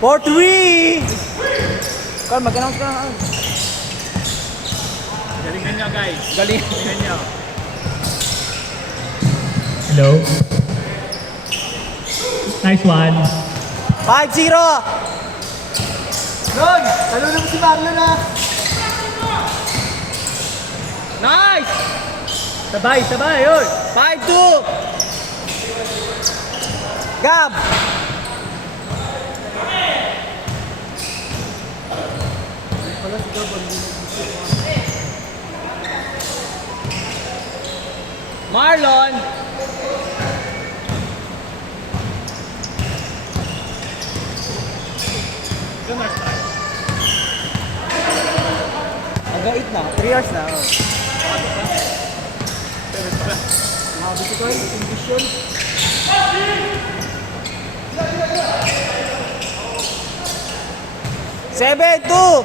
4-3! Carl, mag-announce ka na. Galingan nyo guys. Galingan nyo. Hello. Nice one. 5-0! Ron! Talunod mo si Marlon ha! Nice! Sabay, yun. 5-2! Gab! Marlon! Hanggang 8 na, 3 hours na. Oh. Nakabisi ko yung condition. Seven, two!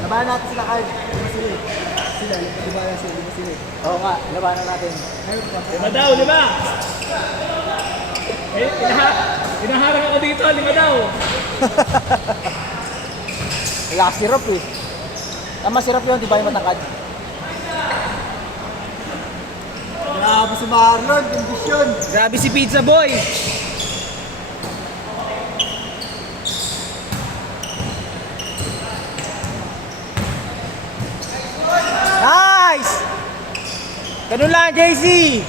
Labanan natin sila kahit di ba sila eh. Sila, di ba sila, di ba sila eh. Oo nga, labanan natin. Ayun pa. 5 daw, 5. Eh, inaharang ako dito, 5 daw. Wala ka sirap eh. Tama sirap yun, di ba yung matangkad? Grabe si Marlon, condition. Grabe si Pizza Boy! Nice! Ganun lang, JC!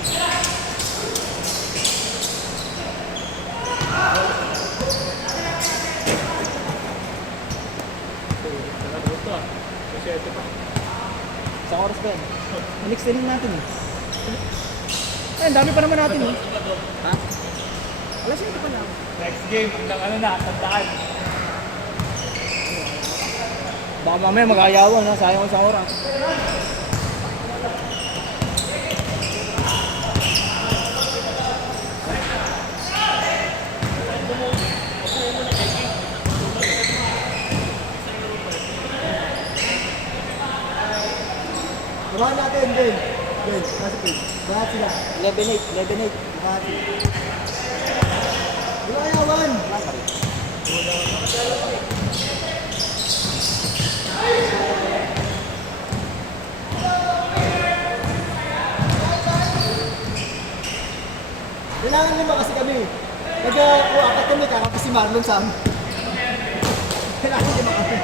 Isang oras ba yan? Next inning natin eh. Ay, ang dami pa naman natin eh. Ha? Alas yun pa lang. Next game, tandaan. Baka mamaya mag-ayawan ha, sayang isang oras. Labanan natin, Ben. Ben, nasa page. Lahat sila. 11-8. Lahat. Wala ayawan. Kailangan naman kasi kami. Nag-apat kami, kakapos si Marlon sa amin. Kailangan naman kami.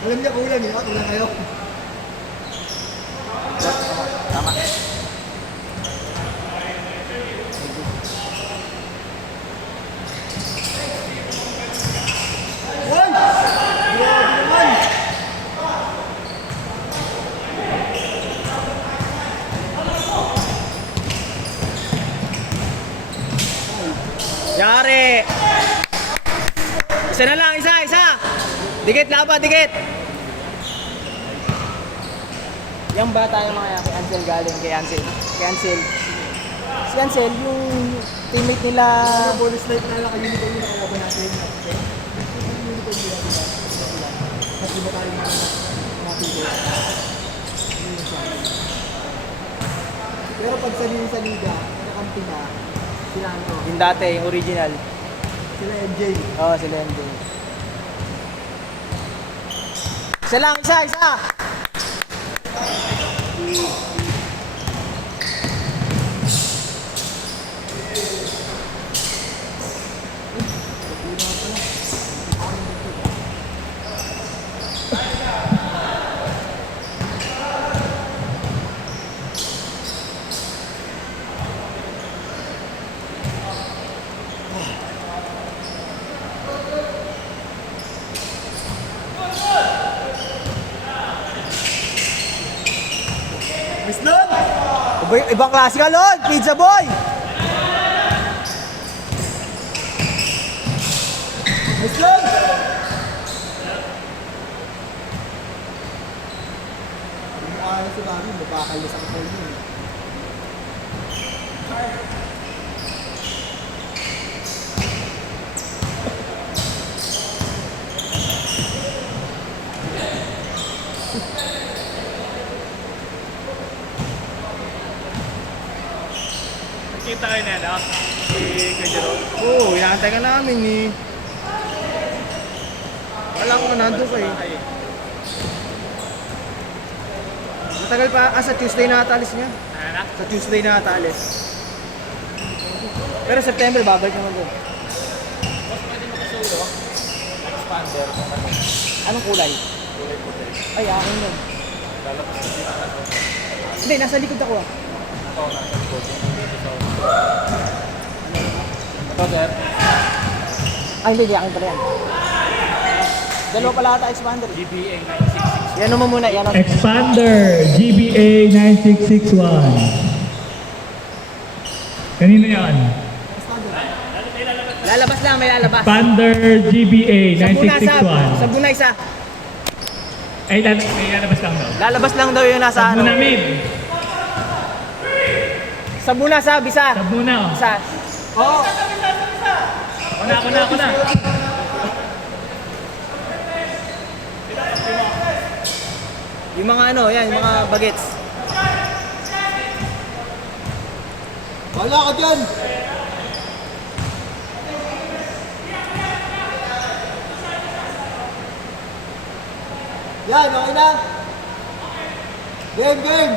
Alam niya kulang eh, kulang kayo. Tama. One! Grabe naman! Yari! Isa na lang, isa! Dikit laba, dikit! Yung bata yung mga yan, kay Ansel galing, kay Ansel. Si Ansel, yung teammate nila... Bonus life na lang kayo nito yung nakalaban natin. Uniform nila, diba? Mas diba tayo mga pito? Pero pag sa liga, nakakampi na, sila ano, Yung dati, yung original. sila MJ. Oo, sila MJ. Isa lang, isa! Miss Lon! Ibang klase ka, Lon! Pizza Boy! Miss Lon! Mukha na si Mami, magkakalis ang call niya. niya, no? Si Kuya Jerome. Oo, inaantay ka namin eh. Wala ko nandun ka eh. Ay, Matagal pa, sa Tuesday na ata alis niya. ano na? Sa Tuesday na ata alis. Pero September, babalik naman doon. Boss, pwede mo kasulo. Expander. Anong kulay? Kulay puti. Ay, akin yun. Lalabas na din ang ano. Hindi, nasa likod ako ah. Ito, nasa likod. Ito, sir. Ay, hindi, akin pala yan. Dalawa pala ata expander. GBA 966. Yan mo muna, yan ang... Expander, GBA 9661. Kanino yan? Lalabas lang, may lalabas. Expander, GBA Sa 9661. Buna isa. Ay, may lalabas lang daw. Lalabas lang daw yung nasa ano. Muna, mid. Sa Buna sa Bisa. Sab muna, oh. Sa... Oo. Ako na. Yung mga ano, yan, yung mga bagets. Wala ka dyan! Yan, okay na? Game!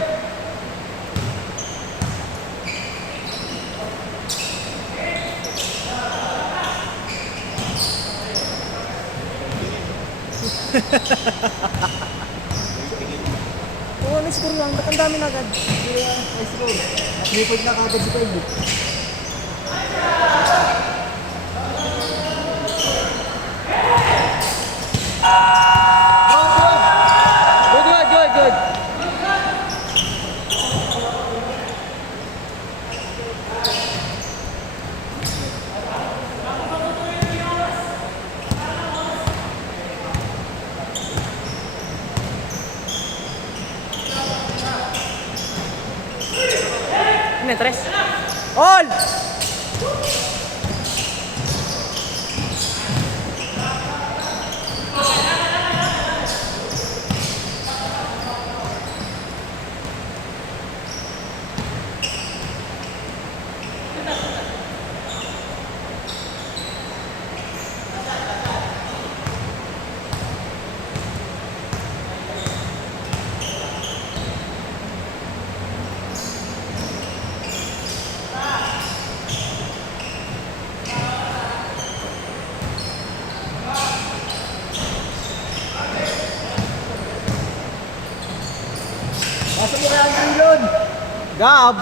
Oo, ano score lang, ba't ang dami na agad? Let's go. Naklipod na kagad si Pwede. Good. Ini tres. All! Nasa mo kaya ang trilyon? Gab!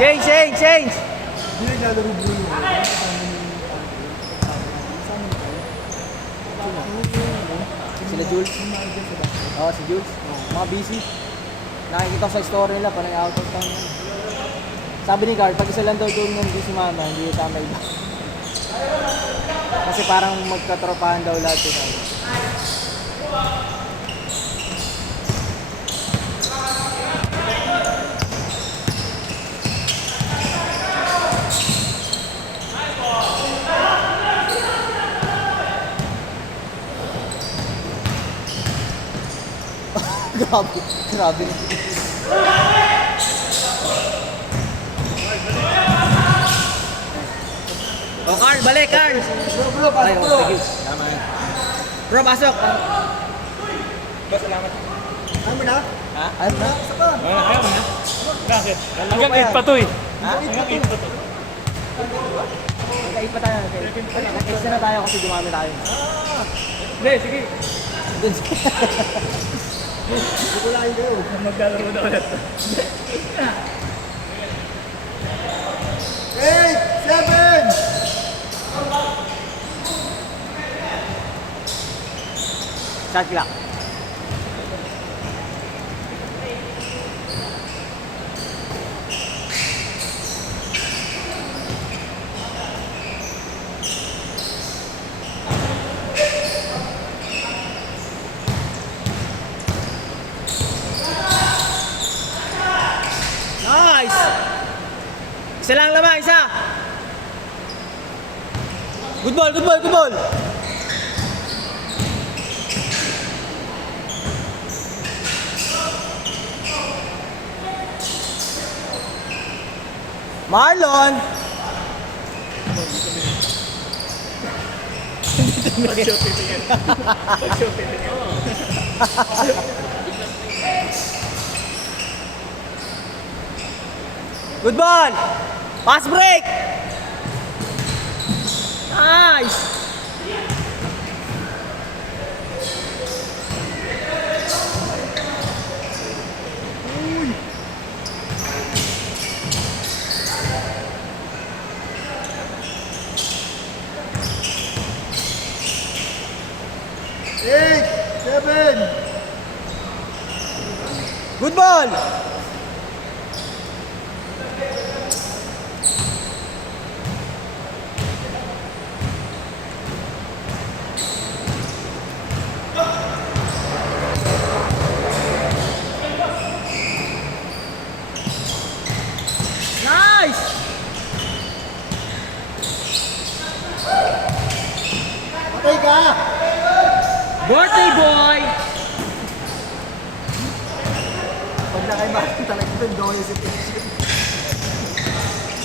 Change! Hindi naglalaro Bruno. Sila Jules? Oo, si Jules. Mga busy. Nakikita ko sa story nila, parang out of town yan. Sabi ni Carl, pag isa lang daw doon nandun si Mama, hindi tama iba. Kasi parang magkatropahan daw lahat yun. Grabe. Oh, Carl, balik, Carl! Bro, pasok bro. Tama yan. Bro, pasok! Boss, salamat. Ano mo na? Ha? Ano na? Isa pa. Ayaw mo na. Bakit? Hanggang 8 pa to eh. Ha? Hanggang 8 pa to. Magkait pa tayo. Nag-extra na tayo kasi dumami tayo. Hindi, sige. Bukulain kayo. Maglalaro na ulit. 8, 7! Shot clock. Nice! Isa lang laban, isa! Good ball! Marlon! Pag-shoot titingin. Pag-shoot titingin. Good ball! Pass break! Nice! Eight, seven. Good ball! Nice! Patay ka! Birthday boy! Pag nakaibahan talaga ito, don't hesitation.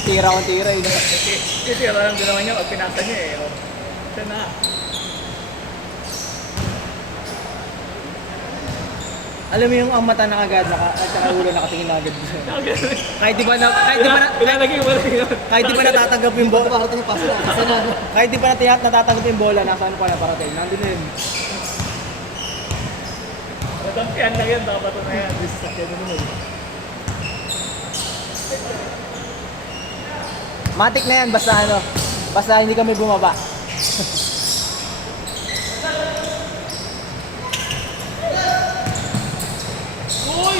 Tira kong tira eh. Kasi alam din naman niya pag pinasa niya eh. Oh. Ito na. Alam mo yung ang mata na agad at saka ulo nakatingin na agad. Kahit di ba Ilalagay mo lang yun. kahit di pa natatanggap yung bola, Parating yung paso na. Kasi na. kahit di pa natatanggap yung bola, nasa ano pa na parating. Nandun na yun. Matampian lang yan, dapat ito na yan. Sakyan naman eh. Matik na yan, basta ano, basta hindi kami bumaba. Uy!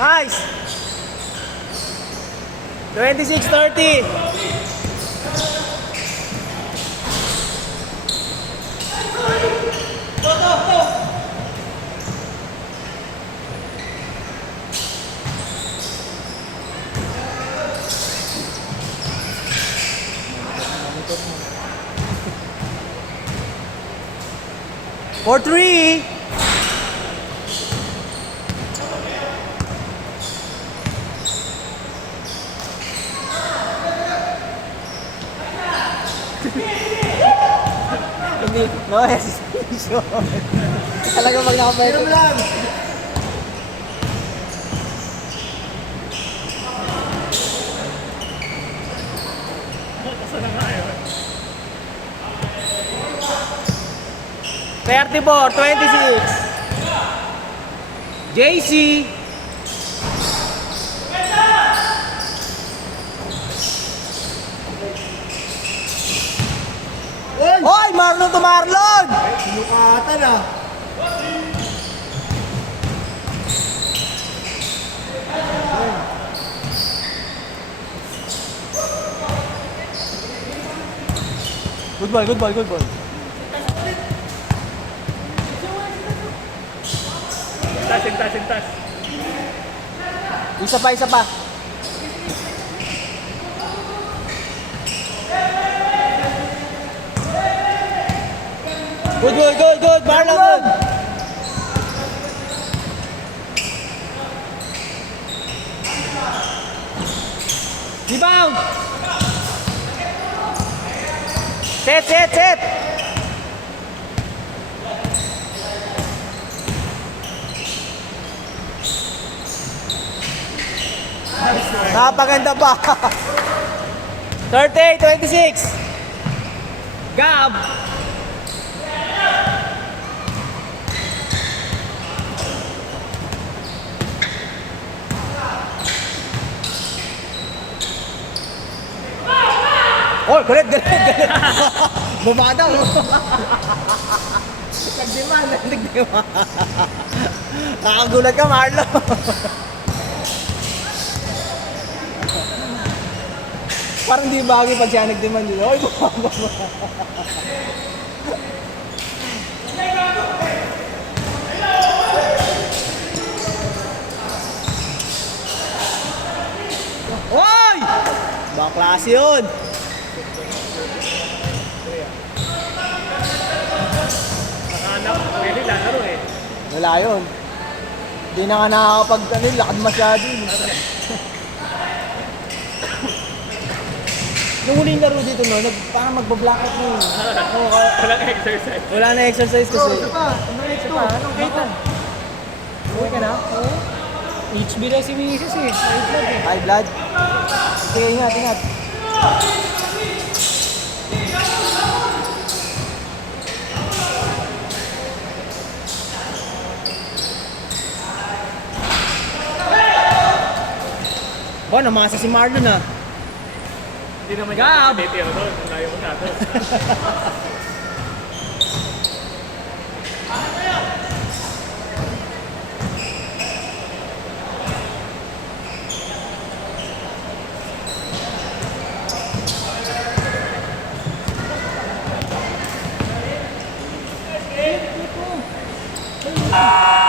Nice! 26-30. For 3. Hindi, no hesitation. Talaga pag nakapwede. Pero lang! Basta na nga yun. 34-26. JC. Uy! Hoy, Marlon to Marlon! Sinukatan ah! Good ball, good ball, good ball. Sintas. Isa pa, isa pa. Good, Marlon, good. Rebound. Set. Napaganda pa. 30-26. Gab. Oh, galit. Bumada mo. Nagdima. Nakagulat ka, Marlo. Parang di bagay pag siya nagdemand yun. Oy, bumaba. Lakas yun! Nakaanak, pwede lalaro eh. Wala yun. Hindi na nga nakakapag, lakad masyado yun. Nung huling laro dito, no, parang magbablackout na yun. Oo, Walang exercise. wala na exercise kasi. Bro, isa pa. Ano pa? Anong kita? Uwi ka na? HB lang si Mrs. eh. High blood eh. High blood. Sige, ingat, ingat. Ba, namasa si Marlon ah. Hindi naman yung titiro doon. Layo ko na doon. Ay,